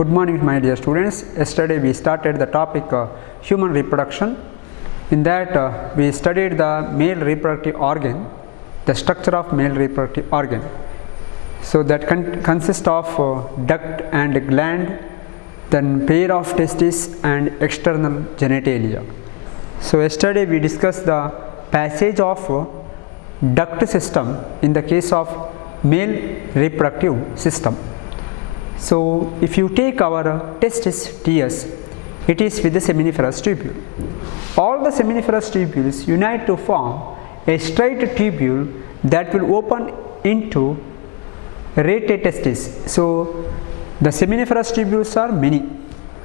Good morning, my dear students. Yesterday we started the topic human reproduction. In that we studied the male reproductive organ, the structure of male reproductive organ. So that consists of duct and gland, then pair of testes and external genitalia. So yesterday we discussed the passage of duct system in the case of male reproductive system. So if you take our testis TS, it is with the seminiferous tubule. All the seminiferous tubules unite to form a straight tubule that will open into rete testis. So the seminiferous tubules are many.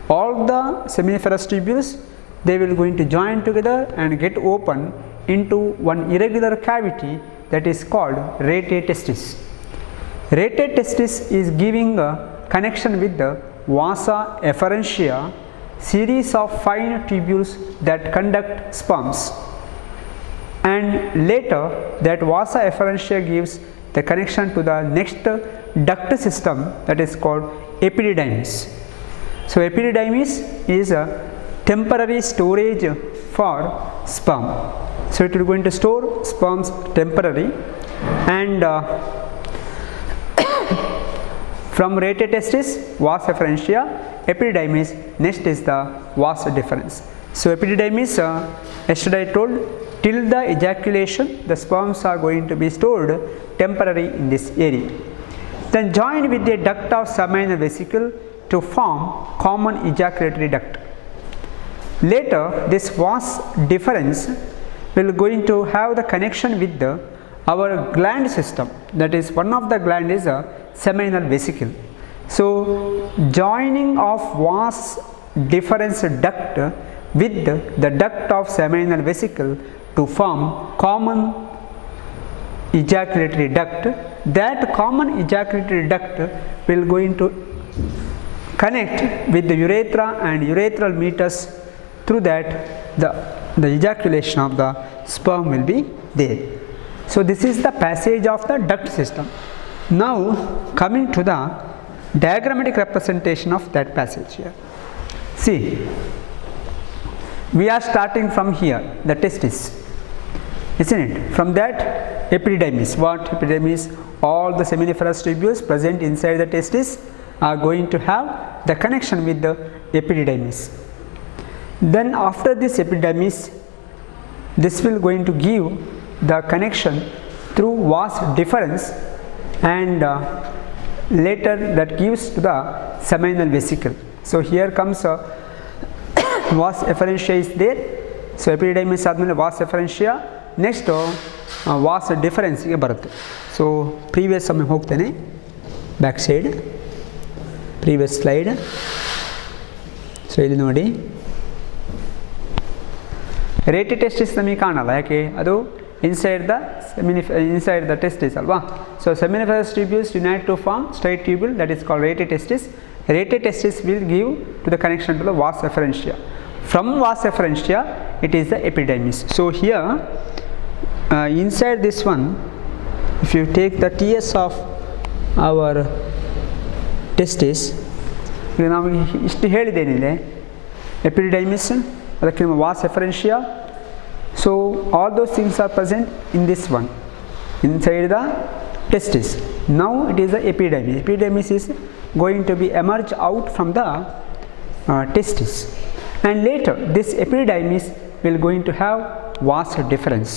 All the seminiferous tubules, they will going to join together and get open into one irregular cavity that is called rete testis. Rete testis is giving a connection with the vasa efferentia, series of fine tubules that conduct sperms, and later that vasa efferentia gives the connection to the next duct system that is called epididymis. So epididymis is a temporary storage for sperm. So it will going to store sperms temporarily, and from rete testis, vas efferentia, epididymis, next is the vas deferens. So epididymis, yesterday I told, till the ejaculation the sperms are going to be stored temporarily in this area. Then joined with a duct of seminal vesicle to form common ejaculatory duct. Later this vas deferens will going to have the connection with our gland system, that is one of the gland is a seminal vesicle. So joining of vas deferens duct with the duct of seminal vesicle to form common ejaculatory duct. That common ejaculatory duct will going to connect with the urethra and urethral meatus. Through that the ejaculation of the sperm will be there. So this is the passage of the duct system. Now coming to the diagrammatic representation of that passage here. See, we are starting from here, the testis, isn't it? From that epididymis. What epididymis? All the seminiferous tubules present inside the testis are going to have the connection with the epididymis. Then after this epididymis, this will going to give the connection through vas deferens, and later that gives to the seminal vesicle. So here comes vas efferentia is there. So epididymis admele vas efferentia, next vas deferens ge barutte. So previous same hogtene, back side, previous slide. So ಇಲ್ಲಿ ನೋಡಿ rete testis ನಮಗೆ ಕಾಣಲ್ಲ, ಯಾಕೆ ಅದು inside the testis alva. So seminiferous tubules unite to form straight tubule, that is called rete testis. Rete testis will give to the connection to the vas efferentia. From vas efferentia it is the epididymis. So here inside this one, if you take the TS of our testis, ನಾವು ಇಷ್ಟು ಹೇಳಿದ್ದೇನಿದೆ, epididymis, ಅದಕ್ಕೆ ನಿಮ್ಮ vas efferentia. So all those things are present in this one, inside the testis. Now it is the epididymis. Epididymis is going to be emerge out from the testis, and later this epididymis will going to have vas deferens.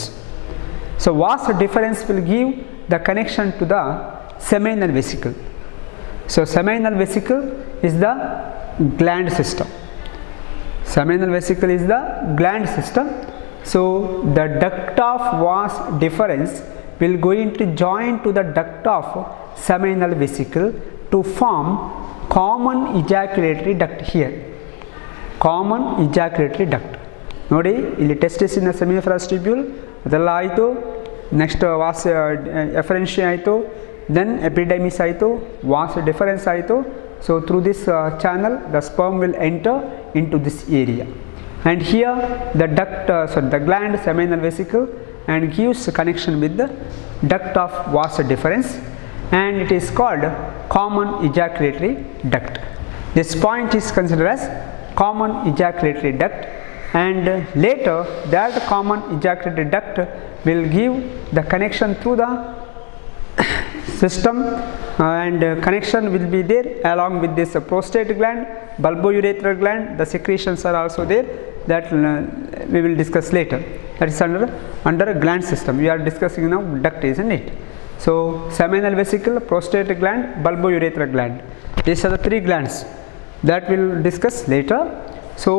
So vas deferens will give the connection to the seminal vesicle. So seminal vesicle is the gland system. Seminal vesicle is the gland system. So the duct of vas deferens will going to join to the duct of seminal vesicle to form common ejaculatory duct here. Common ejaculatory duct. ನೋಡಿ ಇಲ್ಲಿ testis ಇನ್ seminiferous tubule ಅದೆಲ್ಲ ಆಯಿತು. Next was ಎಫರೆನ್ಷಿಯಾ ಆಯಿತು, then epididymis ಆಯಿತು, was difference ಆಯಿತು. So through this channel the sperm will enter into this area, and here the duct, the gland seminal vesicle, and gives connection with the duct of vas deferens, and it is called common ejaculatory duct. This point is considered as common ejaculatory duct, and later that common ejaculatory duct will give the connection through the system, and connection will be there along with this prostate gland, bulbourethral gland. The secretions are also there, that we will discuss later. That is under gland system. We are discussing now duct, isn't it? So seminal vesicle, prostate gland, bulbourethral gland. These are the three glands that we will discuss later. So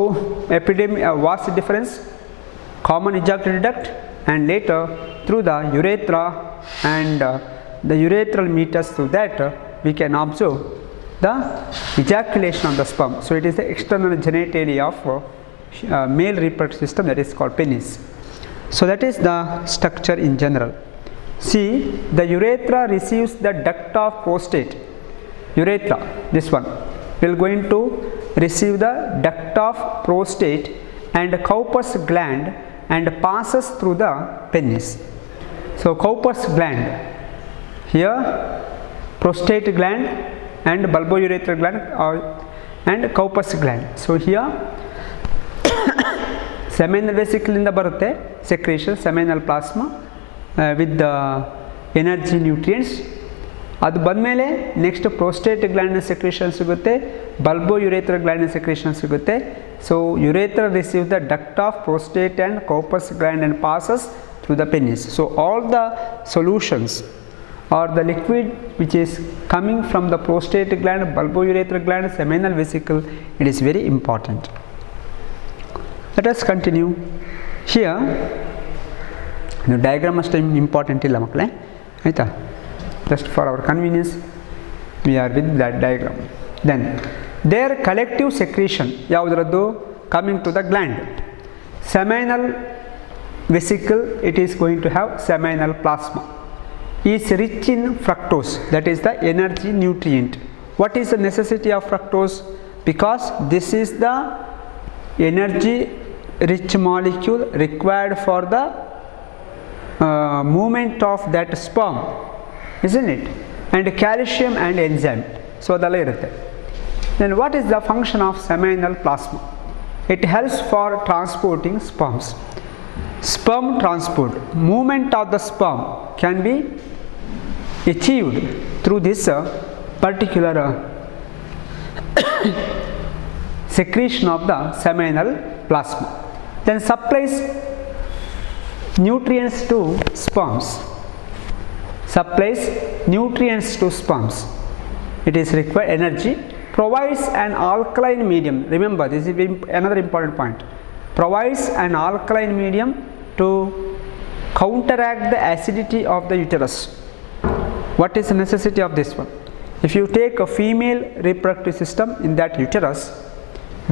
what's the difference? Common ejaculatory duct, and later through the urethra and the urethral meatus, through that we can observe the ejaculation of the sperm. So it is the external genitalia of male reproductive system, that is called penis. So that is the structure in general. See, the urethra receives the duct of prostate. Urethra, this one, will going to receive the duct of prostate and Cowper's gland and passes through the penis. So Cowper's gland, here prostate gland and bulbourethral gland and Cowper's gland. So here seminal vesicle ಇಂದ ಬರುತ್ತೆ secretion, seminal plasma with the energy nutrients. ಅದು ಬಂದಮೇಲೆ next prostate gland secretion ಸಿಗುತ್ತೆ, bulbourethral gland secretion ಸಿಗುತ್ತೆ. So urethra receive the duct of prostate and Cowper's gland and passes through the penis. So all the solutions or the liquid which is coming from the prostate gland, bulbourethral gland, seminal vesicle, it is very important. Let us continue. Here the diagram must be important illa makle aita, just for our convenience we are with that diagram. Then their collective secretion yavudaraddu coming to the gland. Seminal vesicle, it is going to have seminal plasma, is rich in fructose, that is the energy nutrient. What is the necessity of fructose? Because this is the energy rich molecule required for the movement of that sperm, isn't it? And calcium and enzyme. So ಅದೆಲ್ಲ ಇರುತ್ತೆ. Then what is the function of seminal plasma? It helps for transporting sperms. Sperm transport, movement of the sperm can be achieved through this particular secretion of the seminal plasma. Then supplies nutrients to sperms. Supplies nutrients to sperms. It is required energy. Provides an alkaline medium. Remember, this is another important point. Provides an alkaline medium to counteract the acidity of the uterus. What is the necessity of this one? If you take a female reproductive system in that uterus,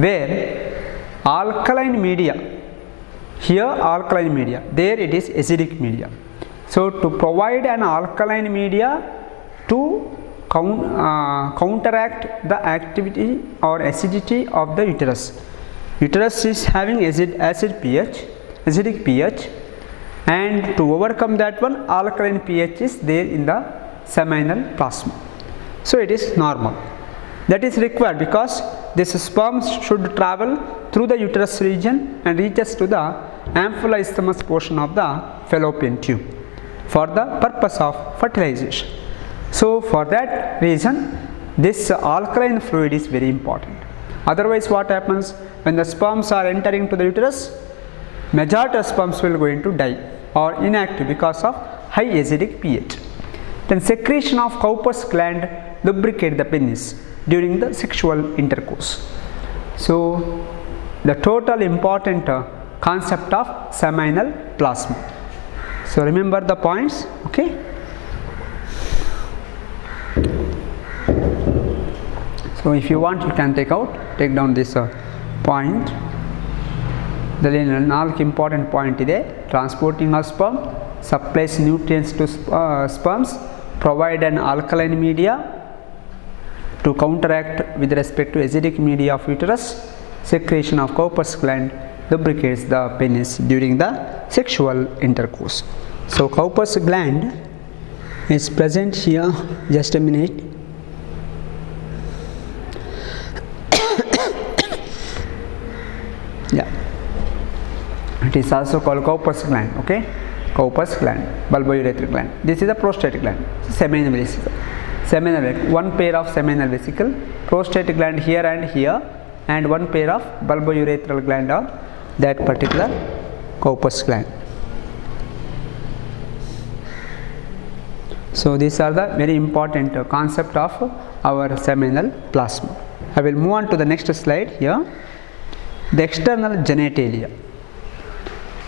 where alkaline media, here alkaline media, there it is acidic media. So to provide an alkaline media to counteract the activity or acidity of the uterus. Uterus is having acidic pH, and to overcome that one, alkaline pH is there in the seminal plasma. So it is normal. That is required because this sperm should travel through the uterus region and reaches to the amphiloisthmus portion of the fallopian tube for the purpose of fertilization. So for that reason, this alkaline fluid is very important. Otherwise, what happens when the sperms are entering to the uterus? Majority of sperms will going to die or inactive because of high acidic pH. Then secretion of Cowper's gland lubricate the penis during the sexual intercourse. So the total important concept of seminal plasma. So remember the points, okay? So if you want, you can take down this point. The ನಾಲ್ಕು important point ಇದೆ. Transporting of sperm, supplies nutrients to sperms, provide an alkaline media to counteract with respect to acidic media of uterus, secretion of Cowper's gland lubricates the penis during the sexual intercourse. So Cowper's gland is present here, just a minute. Yeah, it is also called Cowper's gland. Okay, Cowper's gland, bulbourethral gland. This is a prostate gland, seminal vesicle. Seminal, one pair of seminal vesicle, prostate gland here, and one pair of bulbourethral gland on that particular Cowper's gland. So these are the very important concept of our seminal plasma. I will move on to the next slide here. The external genitalia.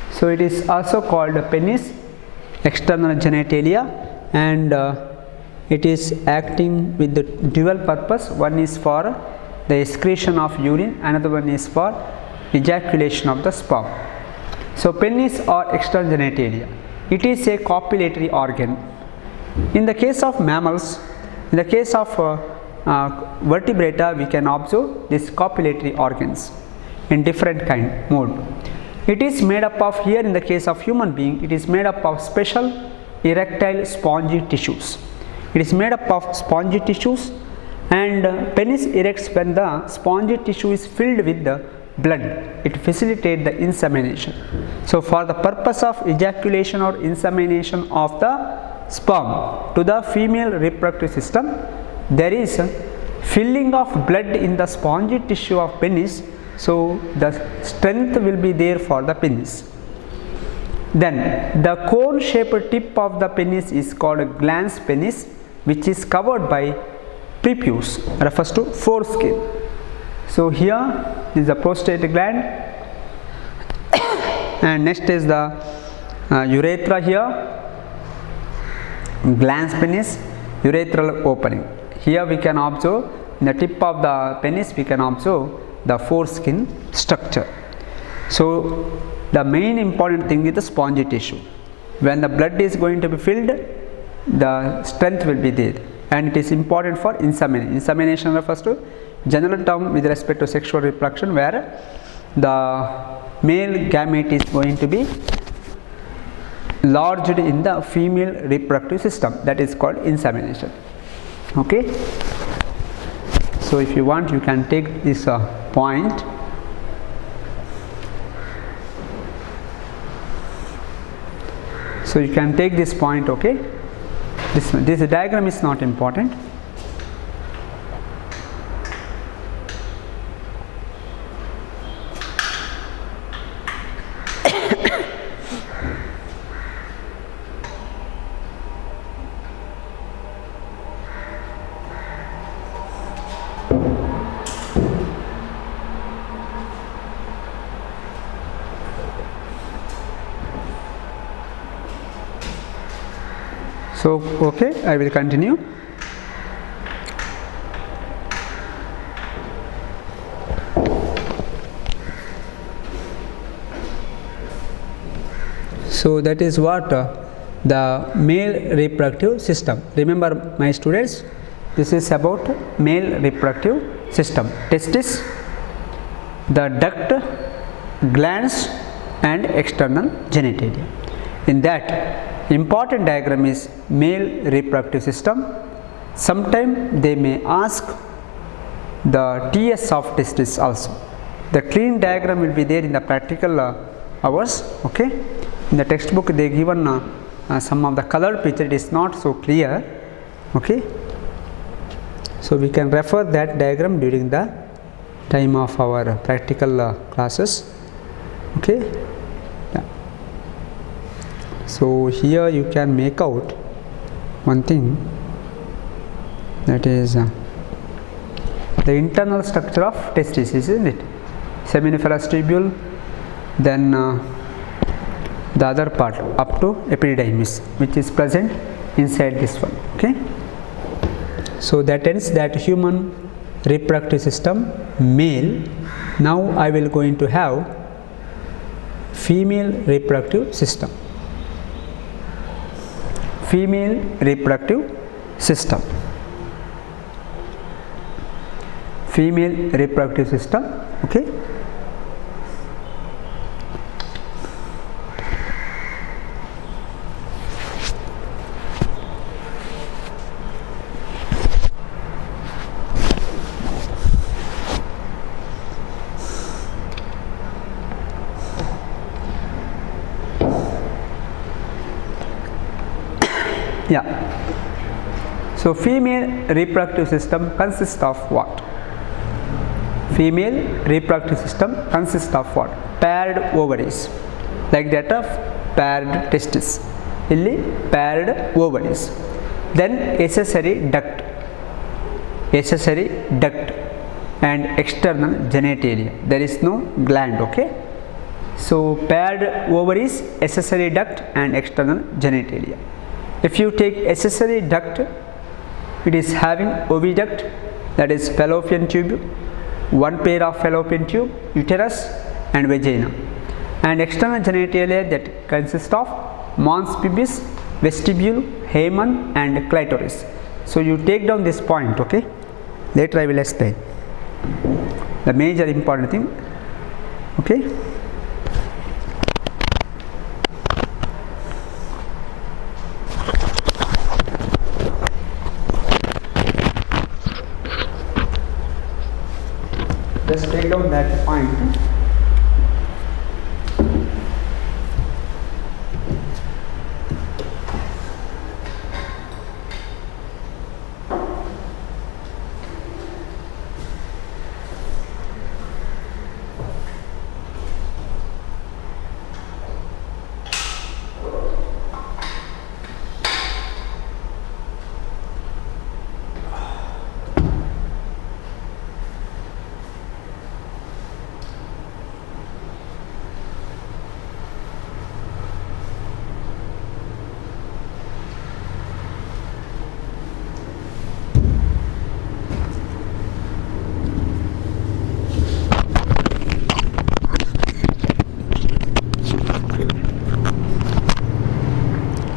So it is also called penis, external genitalia, and it is acting with the dual purpose. One is for the excretion of urine, another one is for ejaculation of the sperm. So penis or external genitalia, it is a copulatory organ. In the case of mammals, in the case of vertebrata, we can observe these copulatory organs in different mode. It is made up of, here in the case of human being, it is made up of special erectile spongy tissues. It is made up of spongy tissues, and penis erects when the spongy tissue is filled with the blood. It facilitates the insemination. So for the purpose of ejaculation or insemination of the sperm to the female reproductive system, there is a filling of blood in the spongy tissue of penis, so the strength will be there for the penis. Then the cone shaped tip of the penis is called a glans penis, which is covered by prepuce, refers to foreskin. So here is the prostate gland, and next is the urethra here, glans penis, urethral opening. Here we can observe in the tip of the penis, we can observe the foreskin structure. So the main important thing is the spongy tissue. When the blood is going to be filled, the strength will be there, and it is important for insemination. Insemination refers to general term with respect to sexual reproduction, where the male gamete is going to be lodged in the female reproductive system, that is called insemination. Okay, so if you want, you can take this point. So you can take this point. Okay, this diagram is not important. So, okay, I will continue. So that is what the male reproductive system. Remember, my students, this is about male reproductive system. Testis, the duct, glands, and external genitalia. In that, important diagram is male reproductive system. Sometime they may ask the TS of testis also. The clean diagram will be there in the practical hours. Okay, in the textbook they given some of the colored picture. It is not so clear. Okay, so we can refer that diagram during the time of our practical classes. Okay. So here you can make out one thing, that is the internal structure of testis, isn't it? Seminiferous tubule, then the other part up to epididymis, which is present inside this one. Okay, so that ends that human reproductive system, male. Now I will going to have female reproductive system. Female reproductive system. Female reproductive system. Okay. Yeah. So female reproductive system consists of what? Female reproductive system consists of what? Paired ovaries, like that of paired testes. Illi paired ovaries. Then accessory duct, and external genitalia. There is no gland, okay? So paired ovaries, accessory duct and external genitalia. If you take accessory duct, it is having oviduct, that is fallopian tube, one pair of fallopian tube, uterus and vagina, and external genitalia that consist of mons pubis, vestibule, hymen and clitoris. So you take down this point, okay? Later I will explain the major important thing, okay? Just take down that point.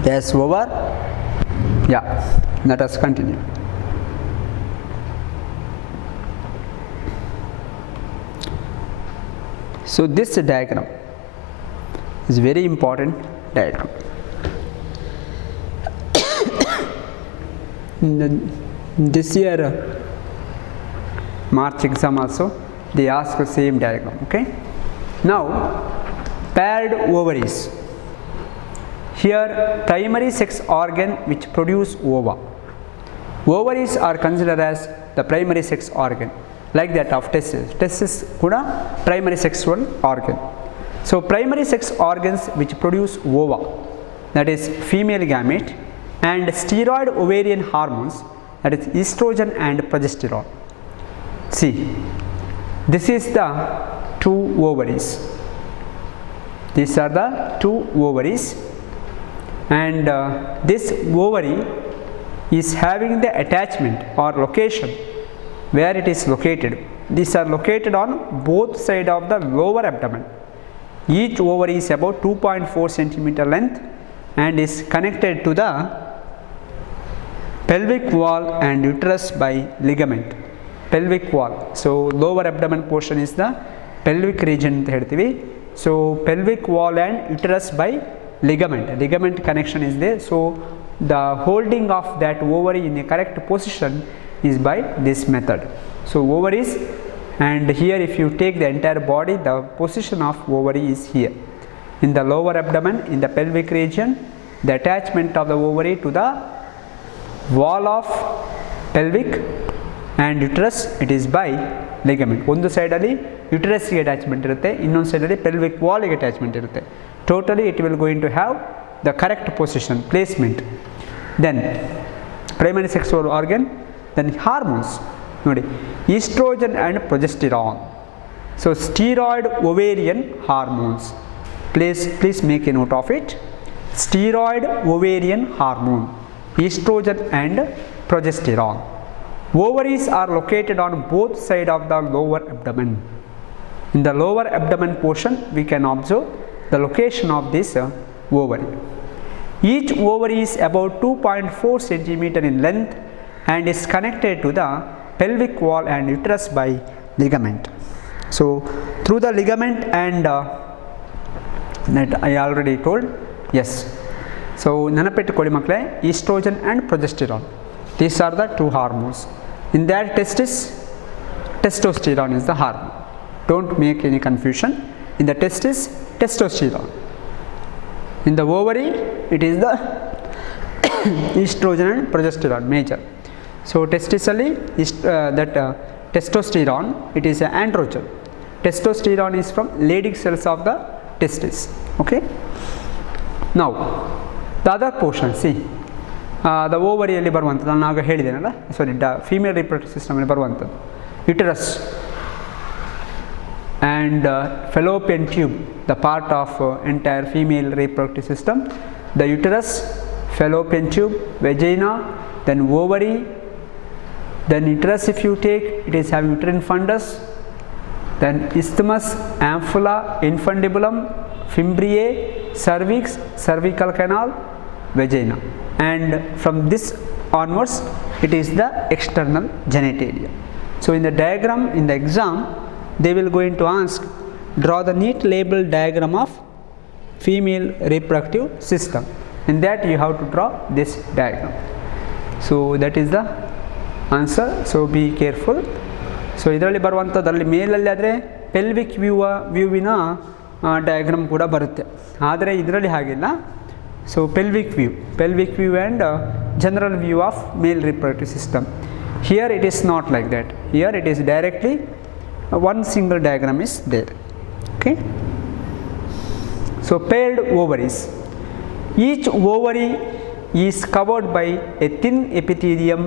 Yes, over. Yeah, let us continue. So this diagram is very important diagram. This year March exam also they ask the same diagram, okay? Now paired ovaries. Here primary sex organ which produce ova. Ovaries are considered as the primary sex organ, like that of testes. Testes kuda primary sexual organ. So primary sex organs which produce ova, that is female gamete, and steroid ovarian hormones, that is estrogen and progesterone. See, this is the two ovaries. These are the two ovaries. And this ovary is having the attachment or location where it is located. These are located on both sides of the lower abdomen. Each ovary is about 2.4 centimeter length and is connected to the pelvic wall and uterus by ligament. Pelvic wall. So lower abdomen portion is the pelvic region. So pelvic wall and uterus by ligament connection is there. So the holding of that ovary in a correct position is by this method. So ovaries, and here if you take the entire body, the position of ovary is here in the lower abdomen, in the pelvic region. The attachment of the ovary to the wall of pelvic and uterus, it is by ligament. One side ali uterus attachment irutte, innond side ali pelvic wall attachment irutte. Totally it will going to have the correct position, placement. Then primary sexual organ, then hormones. Estrogen and progesterone. So steroid ovarian hormones. Please make a note of it. Steroid ovarian hormone, estrogen and progesterone. Ovaries are located on both sides of the lower abdomen. In the lower abdomen portion, we can observe the location of this ovary. Each ovary is about 2.4 centimeter in length and is connected to the pelvic wall and uterus by ligament. So through the ligament and that I already told. Yes. So nenapettukoli makle, estrogen and progesterone. These are the two hormones. In that testis, testosterone is the hormone. Don't make any confusion. In the testis, testosterone. In the ovary, it is the oestrogen and progesterone major. So ಟೆಸ್ಟಿಸಲ್ಲಿ testosterone, it is an androgen. Testosterone is from Leydig cells of the testis. Okay. Now the other portion, see the ovary ಅಲ್ಲಿ ಬರುವಂಥದ್ದು ನಾನು ಆಗ ಹೇಳಿದ್ದೇನಲ್ಲ, ಸಾರಿ female reproductive system ಅಲ್ಲಿ ಬರುವಂಥದ್ದು uterus and fallopian tube, the part of entire female reproductive system. The uterus, fallopian tube, vagina, then ovary, then uterus if you take, it is having uterine fundus, then isthmus, ampulla, infundibulum, fimbriae, cervix, cervical canal, vagina, and from this onwards it is the external genitalia. So in the diagram in the exam they will going to ask, draw the neat label diagram of female reproductive system. In that you have to draw this diagram. So that is the answer. So be careful. So ಇದರಲ್ಲಿ ಬರುವಂಥದ್ದಲ್ಲಿ ಮೇಲಲ್ಲಿ ಆದರೆ pelvic ವ್ಯೂವಿನ diagram ಕೂಡ ಬರುತ್ತೆ, ಆದರೆ ಇದರಲ್ಲಿ ಹಾಗಿಲ್ಲ. So pelvic view and general view of male reproductive system. Here it is not like that. Here it is directly one single diagram is there. Okay. So paired ovaries. Each ovary is covered by a thin epithelium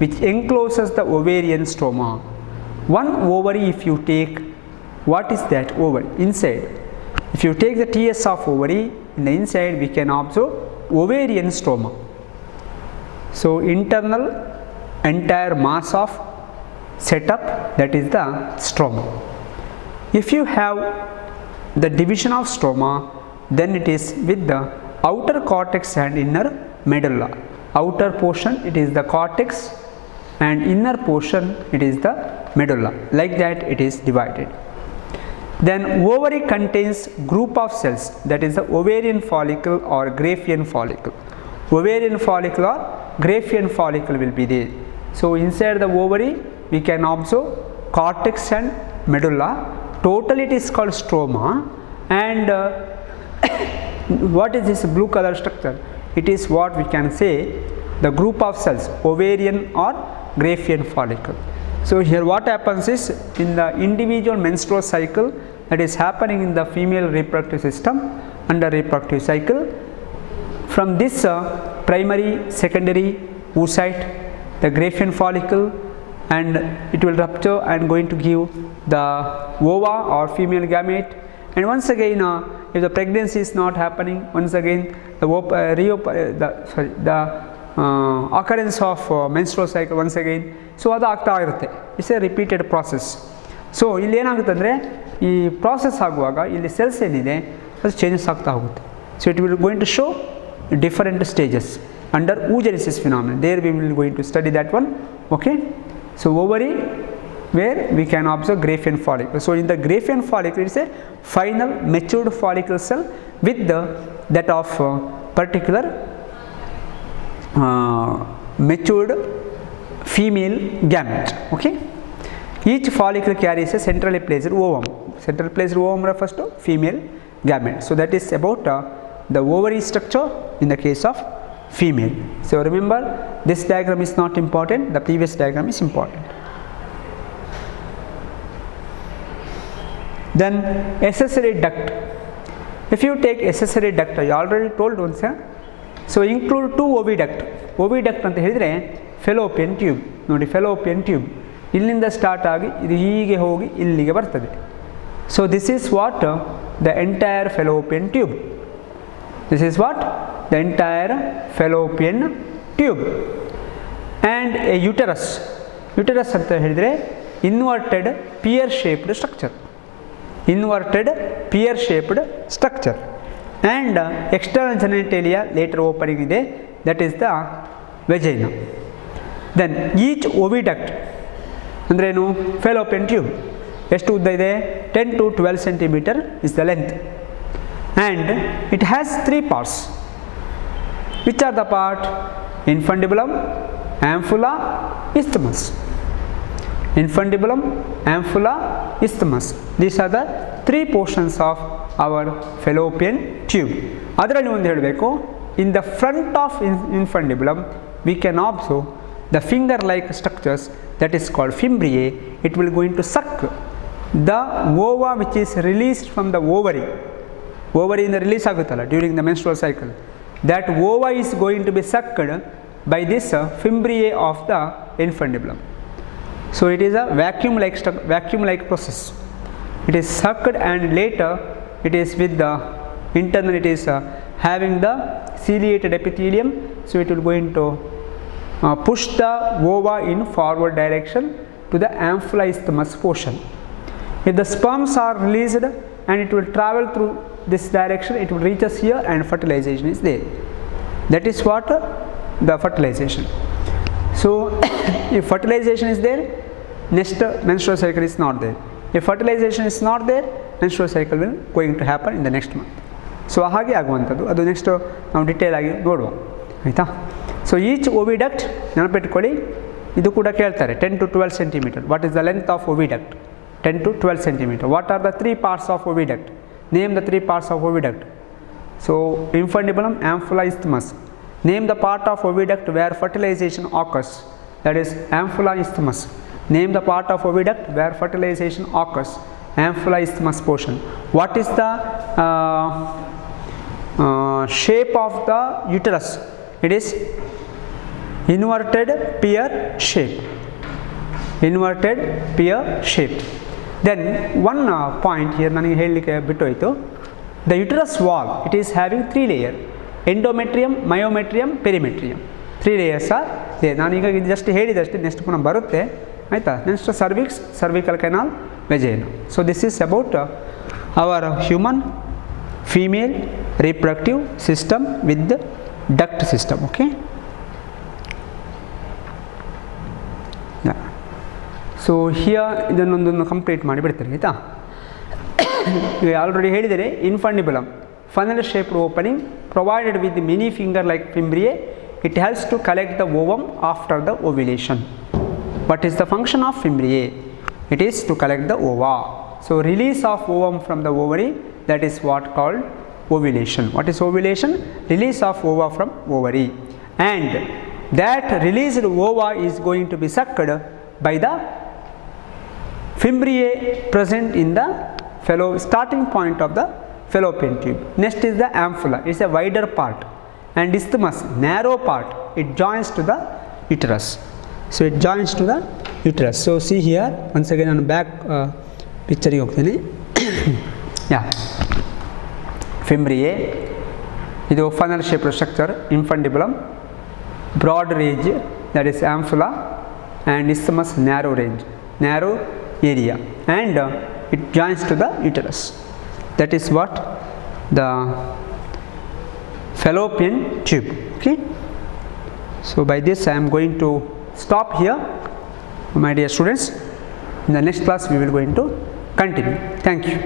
which encloses the ovarian stroma. One ovary if you take, what is that ovary? Inside. If you take the TS of ovary, in the inside we can observe ovarian stroma. So internal entire mass of setup, that is the stroma. If you have the division of stroma, then it is with the outer cortex and inner medulla. Outer portion it is the cortex and inner portion it is the medulla. Like that it is divided. Then ovary contains group of cells, that is the ovarian follicle or Graafian follicle. Ovarian follicle or Graafian follicle will be there. So inside the ovary we can observe cortex and medulla. Totally it is called stroma. And what is this blue color structure? It is what we can say the group of cells, ovarian or Graafian follicle. So here what happens is, in the individual menstrual cycle that is happening in the female reproductive system under reproductive cycle, from this primary, secondary oocyte, the Graafian follicle, and it will rupture and going to give the ova or female gamete. And once again if the pregnancy is not happening, once again the occurrence of menstrual cycle once again. So ಅದು ಆಗ್ತಾ ಇರುತ್ತೆ. It's A repeated process. So ಇಲ್ಲಿ ಏನಾಗುತ್ತೆ ಅಂದರೆ, ಈ process ಆಗುವಾಗ ಇಲ್ಲಿ cells ಏನಿದೆ ಅದು ಚೇಂಜಸ್ ಆಗ್ತಾ ಹೋಗುತ್ತೆ. So it will going to show different stages under oogenesis phenomenon. There we will going to study that one. Okay. So ovary, where we can observe Graafian follicle. So in the Graafian follicle it is a final matured follicle cell with that of particular matured female gamete. Okay. Each follicle carries a centrally placed ovum. Centrally placed ovum refers to female gamete. So that is about the ovary structure in the case of female. So remember, this diagram is not important, the previous diagram is important. Then accessory duct. If you take accessory duct, I already told once, so include two oviduct. Oviduct ಅಂತ ಹೇಳಿದ್ರೆ fallopian tube. ನೋಡಿ fallopian tube ಇಲ್ಲಿಂದ start ಆಗಿ ಇದು ಹೀಗೆ ಹೋಗಿ ಇಲ್ಲಿಗೆ ಬರ್ತದೆ. So this is what the entire fallopian tube. This is what the entire fallopian tube. And a uterus. Uterus ಅಂತ ಹೇಳಿದ್ರೆ inverted pear shaped structure. Inverted pear shaped structure. And external genitalia later opening ಇದೆ, that is the vagina. Then each oviduct ಅಂದ್ರೇನು, fallopian tube ಎಷ್ಟು ಉದ್ದ ಇದೆ, 10 to 12 cm is the length, and it has three parts. Which are the part? Infundibulum, ampulla, isthmus. Infundibulum, ampulla, isthmus. These are the three portions of our fallopian tube. ಅದರಲ್ಲಿ ಒಂದು ಹೇಳಬೇಕು, in the front of infundibulum we can observe the finger like structures, that is called fimbriae. It will going to suck the ova which is released from the ovary. Ovary in the release agutala during the menstrual cycle. That ova is going to be sucked by this fimbriae of the infundibulum. So it is a vacuum like process. It is sucked and later it is with the internal, it is having the ciliated epithelium. So it will going to push the ova in forward direction to the amphiloisthmus portion. If the sperms are released and it will travel through this direction, it will reach us here and fertilization is there. That is what the fertilization. So if fertilization is there, next menstrual cycle is not there. If fertilization is not there, menstrual cycle will going to happen in the next month. So ಹಾಗೆ ಆಗುವಂಥದ್ದು ಅದು next ನಾವು detail ಆಗಿ ನೋಡುವ ಆಯಿತಾ. So each ಓವಿಡಕ್ಟ್ ನೆನಪಿಟ್ಕೊಳ್ಳಿ, ಇದು ಕೂಡ ಕೇಳ್ತಾರೆ 10 to 12 centimeter. What is the length of oviduct? 10 to 12 centimeter. What are the 3 parts of oviduct? Name the 3 parts of oviduct. So infundibulum, amphiloisthmus. Name the part of oviduct where fertilization occurs, that is amphiloisthmus. Name the part of oviduct where fertilization occurs, amphiloisthmus portion. What is the shape of the uterus? It is inverted pear shape. Inverted pear shape. Then one point here ನನಗೆ ಹೇಳಲಿಕ್ಕೆ ಬಿಟ್ಟೋಯಿತು. The uterus wall, it is having 3 layers: endometrium, myometrium, perimetrium. 3 layers are there. ನಾನೀಗ ಇದು just ಹೇಳಿದಷ್ಟೇ, next ಪುನಃ ಬರುತ್ತೆ ಆಯಿತಾ. Next cervix, cervical canal, vagina. So this is about our human female reproductive system with the duct system. Okay. Yeah. So here ಇದನ್ನೊಂದನ್ನು complete ಮಾಡಿಬಿಡ್ತಾರೆ ಆಯಿತಾ. Already ಹೇಳಿದರೆ infundibulum, funnel shaped opening provided with the mini finger like fimbriae. It helps to collect the ovum after the ovulation. What is the function of fimbriae? It is to collect the ova. So release of ovum from the ovary, that is what called ovulation. What is ovulation? Release of ova from ovary, and that released ova is going to be sucked by the fimbriae present in the starting point of the fallopian tube. Next is the ampulla. It is a wider part, and isthmus, narrow part. It joins to the uterus. So it joins to the uterus. So see here once again on back picture ಗೆ ಹೋಗ್ತೀನಿ. Yeah, fimbriae, ಇದು funnel shaped structure, infundibulum, broad range, that is ampulla, and isthmus, narrow range, narrow area, and it joins to the uterus. That is what the fallopian tube. Okay. So by this I am going to stop here, my dear students. In the next class we will going to continue. Thank you.